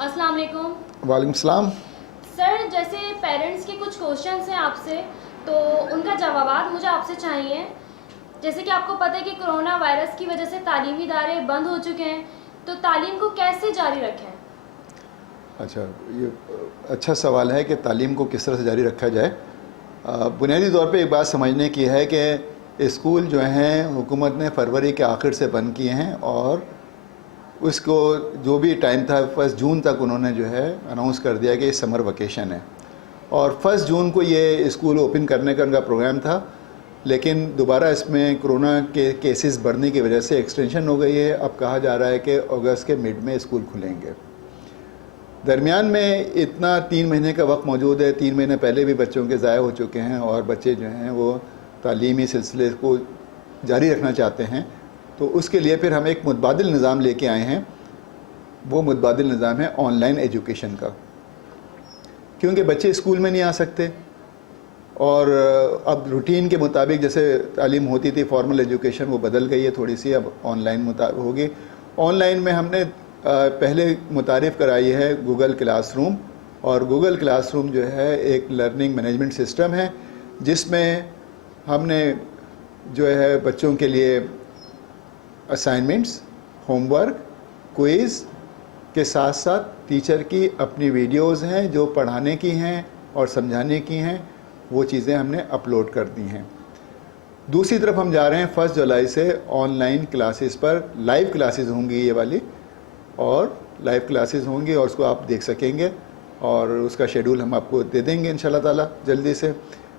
अस्सलाम वालेकुम। वालेकुम सलाम। सर, जैसे पेरेंट्स के कुछ क्वेश्चंस हैं आपसे, तो उनका जवाबात मुझे आपसे चाहिए। जैसे कि आपको पता है कि कोरोना वायरस की वजह से तालीमी इदारे बंद हो चुके हैं, तो तालीम को कैसे जारी रखें? अच्छा, ये अच्छा सवाल है कि तालीम को किस तरह से जारी रखा जाए। बुनियादी तौर पे एक बात समझने की है कि स्कूल जो हैं हुकूमत ने फरवरी के आखिर से बंद किए हैं, और उसको जो भी टाइम था 1 जून तक उन्होंने जो है अनाउंस कर दिया कि ये समर वेकेशन है, और 1 जून को ये स्कूल ओपन करने का उनका प्रोग्राम था। लेकिन दोबारा इसमें कोरोना के केसेस बढ़ने की वजह से एक्सटेंशन हो गई है। अब कहा जा रहा है कि अगस्त के मिड में स्कूल खुलेंगे। दरमियान में इतना 3 महीने का वक्त मौजूद है। 3 महीने पहले भी बच्चों के ज़ाया हो चुके हैं, और बच्चे जो हैं वो तालीमी सिलसिले को जारी रखना चाहते हैं। तो उसके लिए फिर हम एक मुतबादिल निज़ाम लेके आए हैं। वो मुतबादिल निज़ाम है ऑनलाइन एजुकेशन का, क्योंकि बच्चे स्कूल में नहीं आ सकते, और अब रूटीन के मुताबिक जैसे तालीम होती थी फॉर्मल एजुकेशन, वो बदल गई है थोड़ी सी, अब ऑनलाइन होगी। ऑनलाइन में हमने पहले मुतारिफ़ कराई है गूगल क्लासरूम, और गूगल क्लासरूम जो है एक लर्निंग मैनेजमेंट सिस्टम है, जिसमें हमने जो है बच्चों के लिए असाइनमेंट्स, होमवर्क, क्विज़ के साथ साथ टीचर की अपनी वीडियोज़ हैं जो पढ़ाने की हैं और समझाने की हैं, वो चीज़ें हमने अपलोड कर दी हैं। दूसरी तरफ हम जा रहे हैं 1 जुलाई से ऑनलाइन क्लासेस पर। लाइव क्लासेस होंगी ये वाली, और लाइव क्लासेस होंगी और उसको आप देख सकेंगे, और उसका शेड्यूल हम आपको दे देंगे इंशाल्लाह ताला जल्दी से।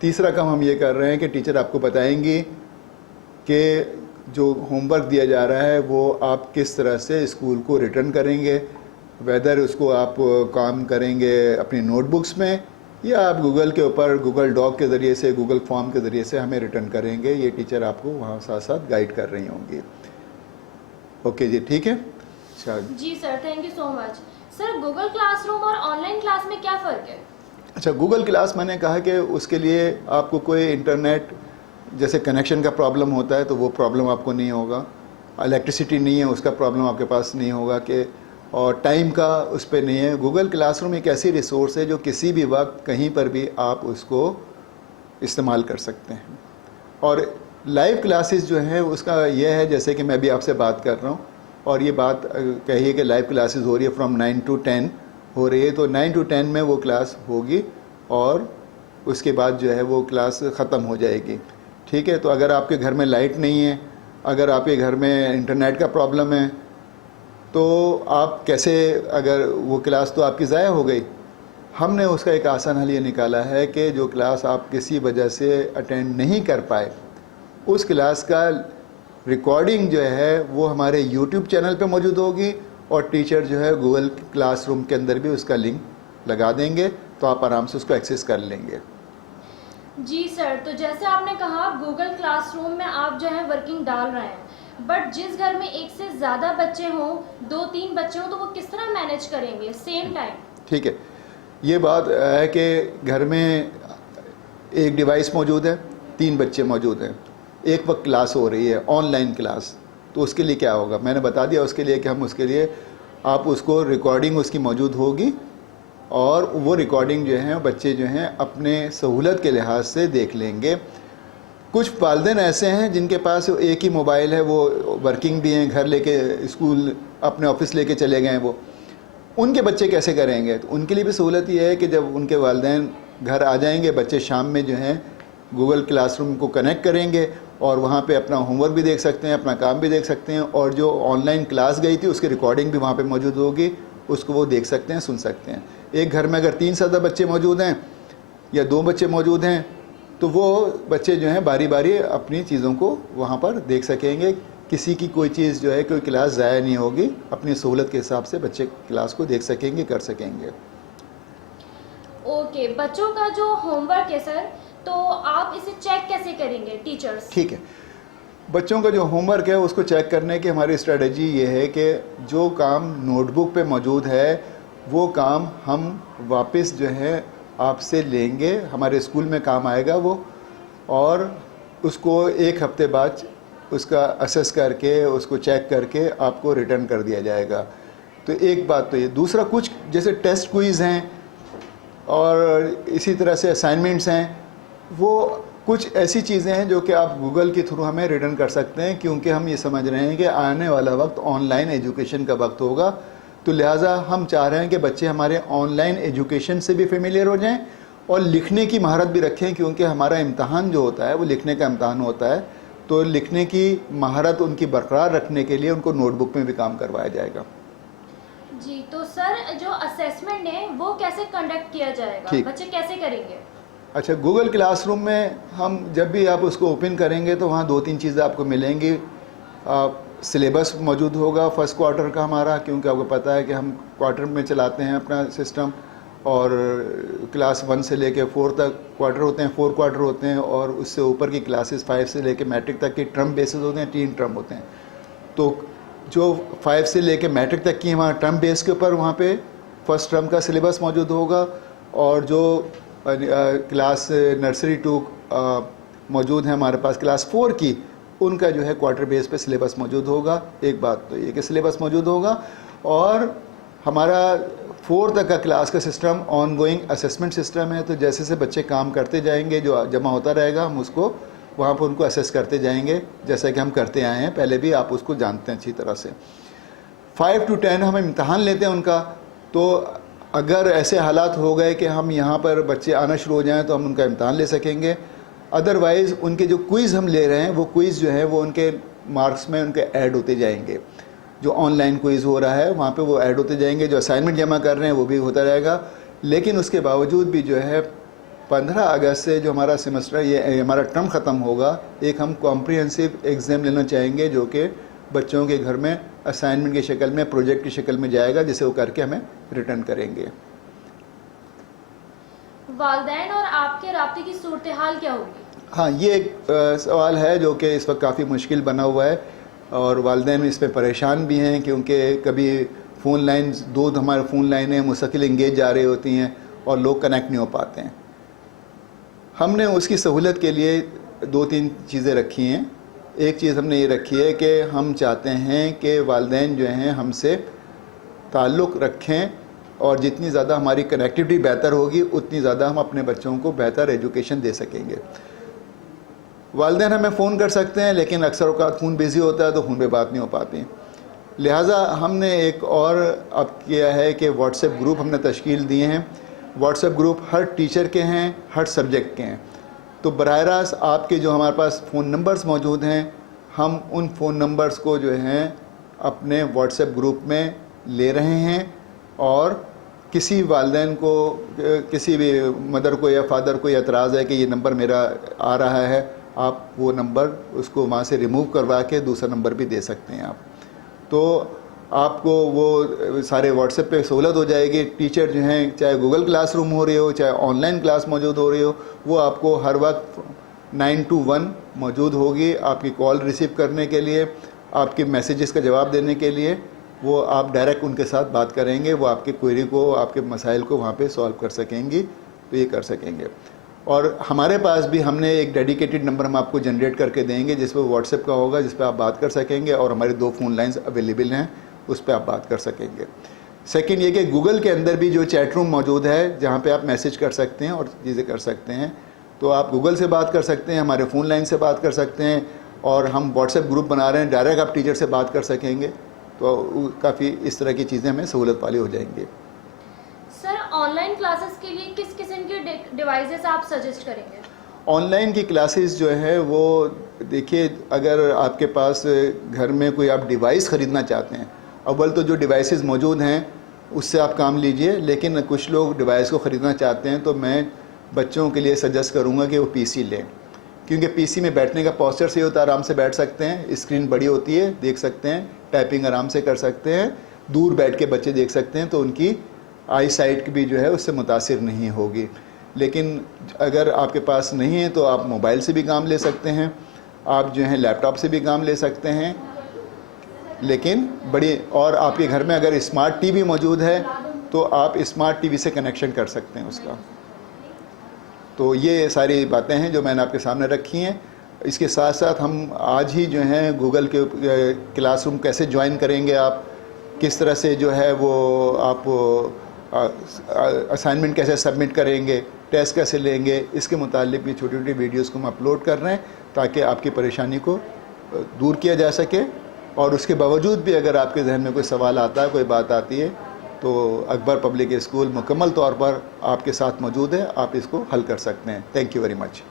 तीसरा काम हम ये कर रहे हैं कि टीचर आपको बताएंगी कि जो होमवर्क दिया जा रहा है वो आप किस तरह से स्कूल को रिटर्न करेंगे, वेदर उसको आप काम करेंगे अपनी नोटबुक्स में, या आप गूगल के ऊपर गूगल डॉक के ज़रिए से, गूगल फॉर्म के ज़रिए से हमें रिटर्न करेंगे। ये टीचर आपको वहाँ साथ साथ गाइड कर रही होंगी। ओके जी, ठीक है। अच्छा जी sir, thank you so much. Sir, Google classroom और ऑनलाइन क्लास में क्या फ़र्क है? अच्छा, गूगल क्लास मैंने कहा कि उसके लिए आपको कोई इंटरनेट जैसे कनेक्शन का प्रॉब्लम होता है तो वो प्रॉब्लम आपको नहीं होगा। इलेक्ट्रिसिटी नहीं है उसका प्रॉब्लम आपके पास नहीं होगा, कि और टाइम का उस पर नहीं है। गूगल क्लासरूम एक ऐसी रिसोर्स है जो किसी भी वक्त कहीं पर भी आप उसको इस्तेमाल कर सकते हैं। और लाइव क्लासेस जो हैं उसका यह है, जैसे कि मैं भी आपसे बात कर रहा हूँ और ये बात कहिए कि लाइव क्लासेस हो रही है फ्रॉम 9 to 10 हो रही है, तो 9 to 10 में वो क्लास होगी और उसके बाद जो है वो क्लास ख़त्म हो जाएगी। ठीक है, तो अगर आपके घर में लाइट नहीं है, अगर आपके घर में इंटरनेट का प्रॉब्लम है, तो आप कैसे, अगर वो क्लास तो आपकी ज़ाया हो गई। हमने उसका एक आसान हल ये निकाला है कि जो क्लास आप किसी वजह से अटेंड नहीं कर पाए, उस क्लास का रिकॉर्डिंग जो है वो हमारे यूट्यूब चैनल पे मौजूद होगी, और टीचर जो है गूगल क्लासरूम के अंदर भी उसका लिंक लगा देंगे, तो आप आराम से उसको एक्सेस कर लेंगे। जी सर, तो जैसे आपने कहा गूगल क्लासरूम में आप जो है वर्किंग डाल रहे हैं, बट जिस घर में एक से ज़्यादा बच्चे हों, 2-3 बच्चे हों, तो वो किस तरह मैनेज करेंगे सेम टाइम? ठीक है, ये बात है कि घर में एक डिवाइस मौजूद है, 3 बच्चे मौजूद हैं, एक वक्त क्लास हो रही है ऑनलाइन क्लास, तो उसके लिए क्या होगा मैंने बता दिया। उसके लिए कि हम उसके लिए आप उसको रिकॉर्डिंग उसकी मौजूद होगी, और वो रिकॉर्डिंग जो है बच्चे जो हैं अपने सहूलत के लिहाज से देख लेंगे। कुछ वालिदैन ऐसे हैं जिनके पास एक ही मोबाइल है, वो वर्किंग भी हैं, घर लेके स्कूल अपने ऑफिस लेके चले गए हैं, वो उनके बच्चे कैसे करेंगे? तो उनके लिए भी सहूलत ये है कि जब उनके वालिदैन घर आ जाएंगे, बच्चे शाम में जो हैं गूगल क्लासरूम को कनेक्ट करेंगे और वहाँ पे अपना होमवर्क भी देख सकते हैं, अपना काम भी देख सकते हैं, और जो ऑनलाइन क्लास गई थी उसकी रिकॉर्डिंग भी वहाँ पे मौजूद होगी, उसको वो देख सकते हैं, सुन सकते हैं। एक घर में अगर 3 से ज़्यादा बच्चे मौजूद हैं या 2 बच्चे मौजूद हैं, तो वो बच्चे जो हैं बारी बारी अपनी चीज़ों को वहाँ पर देख सकेंगे। किसी की कोई चीज़ जो है, कोई क्लास ज़ाया नहीं होगी, अपनी सहूलत के हिसाब से बच्चे क्लास को देख सकेंगे, कर सकेंगे। ओके, बच्चों का जो होमवर्क है सर, तो आप इसे चेक कैसे करेंगे टीचर्स? ठीक है, बच्चों का जो होमवर्क है उसको चेक करने की हमारी स्ट्रेटजी ये है कि जो काम नोटबुक पे मौजूद है वो काम हम वापस जो है आपसे लेंगे, हमारे स्कूल में काम आएगा वो, और उसको 1 हफ्ते बाद उसका असेस करके, उसको चेक करके आपको रिटर्न कर दिया जाएगा। तो एक बात तो ये, दूसरा कुछ जैसे टेस्ट क्विज़ हैं और इसी तरह से असाइनमेंट्स हैं, वो कुछ ऐसी चीज़ें हैं जो कि आप गूगल के थ्रू हमें रिटर्न कर सकते हैं, क्योंकि हम ये समझ रहे हैं कि आने वाला वक्त ऑनलाइन एजुकेशन का वक्त होगा। तो लिहाजा हम चाह रहे हैं कि बच्चे हमारे ऑनलाइन एजुकेशन से भी फेमिलियर हो जाएं और लिखने की महारत भी रखें, क्योंकि हमारा इम्तहान जो होता है वो लिखने का इम्तहान होता है। तो लिखने की महारत उनकी बरकरार रखने के लिए उनको नोटबुक में भी काम करवाया जाएगा। जी, तो सर जो असेसमेंट है वो कैसे कंडक्ट किया जाएगा, ठीक। बच्चे कैसे करेंगे? अच्छा, गूगल क्लासरूम में हम जब भी आप उसको ओपन करेंगे तो वहाँ 2-3 चीज़ें आपको मिलेंगी। सिलेबस मौजूद होगा फर्स्ट क्वार्टर का हमारा, क्योंकि आपको पता है कि हम क्वार्टर में चलाते हैं अपना सिस्टम, और क्लास 1 से लेके 4 तक क्वार्टर होते हैं, 4 क्वार्टर होते हैं, और उससे ऊपर की क्लासेस 5 से लेके मैट्रिक तक की टर्म बेसिस होते हैं, 3 टर्म होते हैं। तो जो 5 से लेके मैट्रिक तक की वहाँ टर्म बेस के ऊपर वहाँ पे फर्स्ट टर्म का सिलेबस मौजूद होगा, और जो क्लास नर्सरी टू मौजूद है हमारे पास क्लास 4 की, उनका जो है क्वार्टर बेस पे सिलेबस मौजूद होगा। एक बात तो ये कि सिलेबस मौजूद होगा, और हमारा 4 तक का क्लास का system on going assessment system है। तो जैसे जैसे बच्चे काम करते जाएंगे, जो जमा होता रहेगा, हम उसको वहाँ पर उनको असेस करते जाएंगे, जैसा कि हम करते आए हैं पहले भी, आप उसको जानते हैं अच्छी तरह से। 5 to 10 हम इम्तहान लेते हैं उनका। तो अगर ऐसे हालात हो गए कि हम यहाँ पर बच्चे आना शुरू हो जाएं तो हम उनका इम्तहान ले सकेंगे। अदरवाइज़ उनके जो क्विज़ हम ले रहे हैं वो क्विज़ जो है वो उनके मार्क्स में उनके ऐड होते जाएंगे। जो ऑनलाइन क्विज़ हो रहा है वहाँ पे वो ऐड होते जाएंगे, जो असाइनमेंट जमा कर रहे हैं वो भी होता रहेगा। लेकिन उसके बावजूद भी जो है 15 अगस्त से जो हमारा सेमेस्टर, ये हमारा टर्म ख़त्म होगा, एक हम कॉम्प्रिहेंसिव एग्ज़ाम लेना चाहेंगे, जो कि बच्चों के घर में असाइनमेंट की शक्ल में, प्रोजेक्ट की शक्ल में जाएगा, जिसे वो करके हमें रिटर्न करेंगे। वालिदैन और आपके राब्ते की सूरत हाल क्या होगी? हाँ, ये एक सवाल है जो कि इस वक्त काफ़ी मुश्किल बना हुआ है, और वालिदैन इस पर परेशान भी हैं, क्योंकि कभी फ़ोन लाइन्स, 2 हमारे फ़ोन लाइनें मुस्तकिल इंगेज जा रही होती हैं और लोग कनेक्ट नहीं हो पाते हैं। हमने उसकी सहूलत के लिए 2-3 चीज़ें रखी हैं। एक चीज़ हमने ये रखी है कि हम चाहते हैं कि वालिदैन जो हैं हमसे ताल्लुक़ रखें, और जितनी ज़्यादा हमारी कनेक्टिविटी बेहतर होगी उतनी ज़्यादा हम अपने बच्चों को बेहतर एजुकेशन दे सकेंगे। वालिदैन हमें फ़ोन कर सकते हैं, लेकिन अक्सर औक़ात फ़ोन बिज़ी होता है तो फ़ोन पे बात नहीं हो पाती। लिहाजा हमने एक और अब किया है कि व्हाट्सएप ग्रुप हमने तश्कील दिए हैं। व्हाट्सएप ग्रुप हर टीचर के हैं, हर सब्जेक्ट के हैं। तो बराह रास्त आपके जो हमारे पास फ़ोन नंबर्स मौजूद हैं, हम उन फ़ोन नंबर्स को जो हैं अपने व्हाट्सएप ग्रुप में ले रहे हैं, और किसी वालिदैन को, किसी भी मदर को या फादर को एतराज़ है कि ये नंबर मेरा आ रहा है, आप वो नंबर उसको वहाँ से रिमूव करवा के दूसरा नंबर भी दे सकते हैं आप। तो आपको वो सारे व्हाट्सएप पे सहूलत हो जाएगी। टीचर जो हैं, चाहे गूगल क्लासरूम हो रही हो, चाहे ऑनलाइन क्लास मौजूद हो रही हो, वो आपको हर वक्त 9 to 1 मौजूद होगी, आपकी कॉल रिसीव करने के लिए, आपके मैसेजेस का जवाब देने के लिए। वो आप डायरेक्ट उनके साथ बात करेंगे, वो आपके क्वेरी को, आपके मसाइल को वहाँ पे सॉल्व कर सकेंगी, तो ये कर सकेंगे। और हमारे पास भी हमने एक डेडिकेटेड नंबर हम आपको जनरेट करके देंगे, जिस पर व्हाट्सएप का होगा, जिस पर आप बात कर सकेंगे, और हमारी 2 फ़ोन लाइन्स अवेलेबल हैं, उस पर आप बात कर सकेंगे। सेकंड ये कि गूगल के अंदर भी जो चैट रूम मौजूद है, जहाँ पे आप मैसेज कर सकते हैं और चीज़ें कर सकते हैं, तो आप गूगल से बात कर सकते हैं, हमारे फ़ोन लाइन से बात कर सकते हैं, और हम व्हाट्सएप ग्रुप बना रहे हैं, डायरेक्ट आप टीचर से बात कर सकेंगे। तो काफ़ी इस तरह की चीज़ें हमें सहूलत वाली हो जाएंगी। सर ऑनलाइन क्लासेस के लिए किस किस्म के डिवाइसेस आप सजेस्ट करेंगे? ऑनलाइन की क्लासेस जो है वो देखिए, अगर आपके पास घर में कोई आप डिवाइस ख़रीदना चाहते हैं, अव्वल तो जो डिवाइसेस मौजूद हैं उससे आप काम लीजिए, लेकिन कुछ लोग डिवाइस को ख़रीदना चाहते हैं, तो मैं बच्चों के लिए सजेस्ट करूँगा कि वो पीसी लें, क्योंकि पीसी में बैठने का पोस्चर सही होता है, आराम से बैठ सकते हैं, स्क्रीन बड़ी होती है, देख सकते हैं, टाइपिंग आराम से कर सकते हैं, दूर बैठ के बच्चे देख सकते हैं, तो उनकी आई साइट भी जो है उससे मुतासिर नहीं होगी। लेकिन अगर आपके पास नहीं है तो आप मोबाइल से भी काम ले सकते हैं, आप जो है लैपटॉप से भी काम ले सकते हैं, लेकिन बड़ी, और आपके घर में अगर स्मार्ट टीवी मौजूद है तो आप स्मार्ट टीवी से कनेक्शन कर सकते हैं उसका। तो ये सारी बातें हैं जो मैंने आपके सामने रखी हैं। इसके साथ साथ हम आज ही जो हैं गूगल के क्लासरूम कैसे ज्वाइन करेंगे, आप किस तरह से जो है वो आप असाइनमेंट कैसे सबमिट करेंगे, टेस्ट कैसे लेंगे, इसके मुतालिक भी छोटी छोटी वीडियोस को हम अपलोड कर रहे हैं ताकि आपकी परेशानी को दूर किया जा सके। और उसके बावजूद भी अगर आपके जहन में कोई सवाल आता है, कोई बात आती है, तो अकबर पब्लिक स्कूल मुकम्मल तौर पर आपके साथ मौजूद है, आप इसको हल कर सकते हैं। Thank you very much.